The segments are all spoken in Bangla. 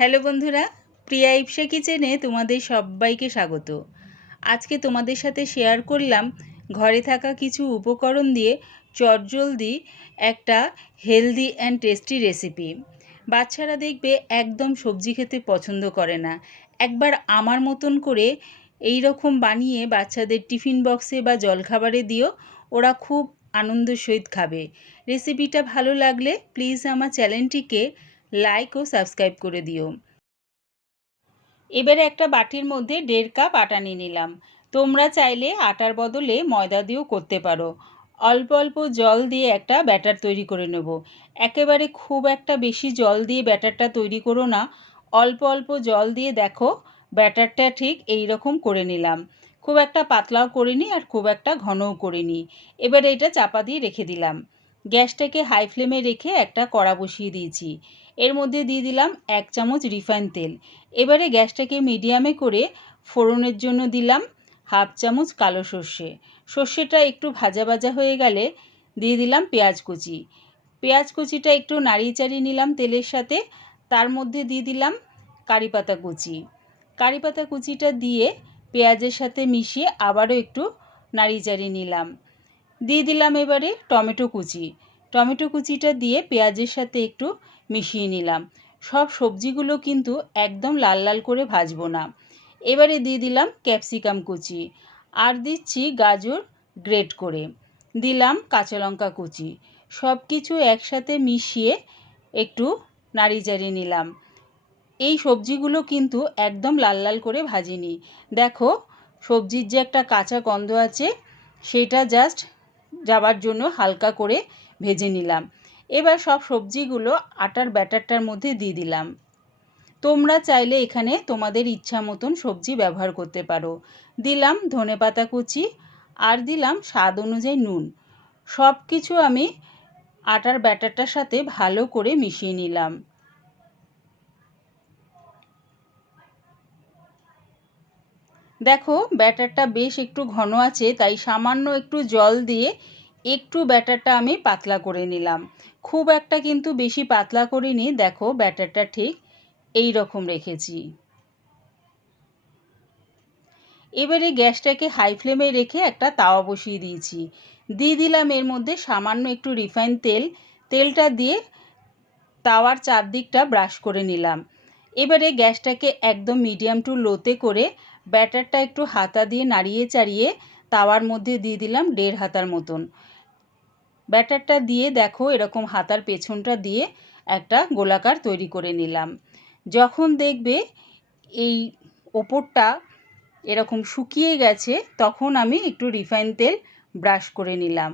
হ্যালো বন্ধুরা, প্রিয়া ইপসা কিচেনে তোমাদের সবাইকে স্বাগত। আজকে তোমাদের সাথে শেয়ার করলাম ঘরে থাকা কিছু উপকরণ দিয়ে চটজলদি একটা হেলদি অ্যান্ড টেস্টি রেসিপি। বাচ্চারা দেখবে একদম সবজি খেতে পছন্দ করে না। একবার আমার মতন করে এই রকম বানিয়ে বাচ্চাদের টিফিন বক্সে বা জলখাবারে দিও, ওরা খুব আনন্দের সহিত খাবে। রেসিপিটা ভালো লাগলে প্লিজ আমার চ্যানেলটিকে লাইক ও সাবস্ক্রাইব করে দিও। এবারে একটা বাটির মধ্যে 1.5 কাপ আটা নিয়ে নিলাম। তোমরা চাইলে আটার বদলে ময়দা দিয়েও করতে পারো। অল্প অল্প জল দিয়ে একটা ব্যাটার তৈরি করে নেব। একেবারে খুব একটা বেশি জল দিয়ে ব্যাটারটা তৈরি করো না, অল্প অল্প জল দিয়ে দেখো ব্যাটারটা ঠিক এই রকম করে নিলাম। খুব একটা পাতলাও করিনি আর খুব একটা ঘনও করিনি। এবারে এটা চাপা দিয়ে রেখে দিলাম। গ্যাসটাকে হাই ফ্লেমে রেখে একটা কড়া বসিয়ে দিয়েছি। এর মধ্যে দিয়ে দিলাম 1 চামচ রিফাইন তেল। এবারে গ্যাসটাকে মিডিয়ামে করে ফোড়নের জন্য দিলাম 1/2 চামচ কালো সর্ষে। সর্ষেটা একটু ভাজা ভাজা হয়ে গেলে দিয়ে দিলাম পেঁয়াজ কুচি। পেঁয়াজ কুচিটা একটু নাড়িয়ে চাড়িয়ে নিলাম তেলের সাথে। তার মধ্যে দিয়ে দিলাম কারি পাতা কুচি। কারি পাতা কুচিটা দিয়ে পেঁয়াজের সাথে মিশিয়ে আবারও একটু নাড়িয়ে চাড়িয়ে নিলাম। দিয়ে দিলাম এবারে টমেটো কুচি। টমেটো কুচিটা দিয়ে পেঁয়াজের সাথে একটু মিশিয়ে নিলাম। সব সবজিগুলো কিন্তু একদম লাল লাল করে ভাজবো না। এবারে দিয়ে দিলাম ক্যাপসিকাম কুচি আর দিচ্ছি গাজর গ্রেট করে, দিলাম কাঁচা লঙ্কা কুচি। সব কিছু একসাথে মিশিয়ে একটু নাড়িয়ে চাড়িয়ে নিলাম। এই সবজিগুলো কিন্তু একদম লাল লাল করে ভাজিনি। দেখো সবজির যে একটা কাঁচা গন্ধ আছে সেটা জাস্ট যাবার জন্য হালকা করে ভেজে নিলাম। এবার সব সবজিগুলো আটার ব্যাটারটার মধ্যে দিয়ে দিলাম। তোমরা চাইলে এখানে তোমাদের ইচ্ছা মতন সবজি ব্যবহার করতে পারো। দিলাম ধনেপাতা কুচি আর দিলাম স্বাদ অনুযায়ী নুন। সব কিছু আমি আটার ব্যাটারটার সাথে ভালো করে মিশিয়ে নিলাম। দেখো ব্যাটারটা বেশ একটু ঘন আছে, তাই সামান্য একটু জল দিয়ে একটু ব্যাটারটা আমি পাতলা করে নিলাম। খুব একটা কিন্তু বেশি পাতলা করিনি। দেখো ব্যাটারটা ঠিক এই রকম রেখেছি। এবারে গ্যাসটাকে হাই ফ্লেমে রেখে একটা তাওয়া বসিয়ে দিয়েছি। দিয়ে দিলাম এর মধ্যে সামান্য একটু রিফাইন তেল। তেলটা দিয়ে তাওয়ার চারদিকটা ব্রাশ করে নিলাম। এবারে গ্যাসটাকে একদম মিডিয়াম টু লোতে করে ব্যাটারটা একটু হাতা দিয়ে নাড়িয়ে চাড়িয়ে তাওয়ার মধ্যে দিয়ে দিলাম 1.5 হাতার মতন। ব্যাটারটা দিয়ে দেখো এরকম হাতার পেছনটা দিয়ে একটা গোলাকার তৈরি করে নিলাম। যখন দেখবে এই ওপরটা এরকম শুকিয়ে গেছে তখন আমি একটু রিফাইন তেল ব্রাশ করে নিলাম।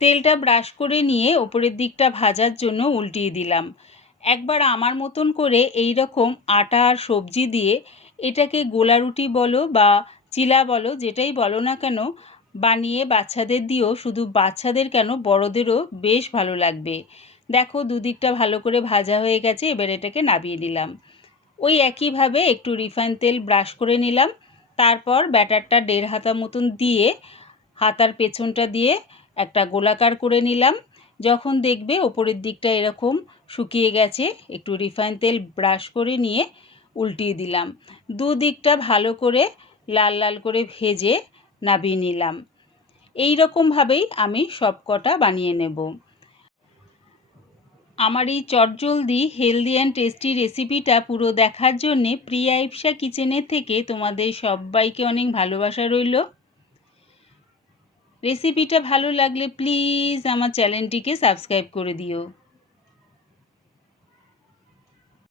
তেলটা ব্রাশ করে নিয়ে ওপরের দিকটা ভাজার জন্য উল্টিয়ে দিলাম। একবার আমার মতন করে এই রকম আটা আর সবজি দিয়ে এটাকে গোলা রুটি বলো বা চিলা বলো, যেটাই বলো না কেন, বানিয়ে বাচ্চাদের দিও। শুধু বাচ্চাদের কেন, বড়দেরও বেশ ভালো লাগবে। দেখো দুদিকটা ভালো করে ভাজা হয়ে গেছে। এবার এটাকে নামিয়ে নিলাম। ওই একইভাবে একটু রিফাইন তেল ব্রাশ করে নিলাম। তারপর ব্যাটারটা 1.5 হাতা মতন দিয়ে হাতার পেছনটা দিয়ে একটা গোলাকার করে নিলাম। যখন দেখবে ওপরের দিকটা এরকম শুকিয়ে গেছে, একটু রিফাইন তেল ব্রাশ করে নিয়ে উল্টিয়ে দিলাম। দুদিকটা ভালো করে লাল লাল করে ভেজে নামিয়ে নিলাম। এই রকমভাবেই আমি সব কটা বানিয়ে নেব। আমার এই চটজলদি হেলদি অ্যান্ড টেস্টি রেসিপিটা পুরো দেখার জন্যে প্রিয়া ইপসা কিচেনের থেকে তোমাদের সবাইকে অনেক ভালোবাসা রইল। রেসিপিটা ভালো লাগলে প্লিজ আমার চ্যানেলটিকে সাবস্ক্রাইব করে দিও।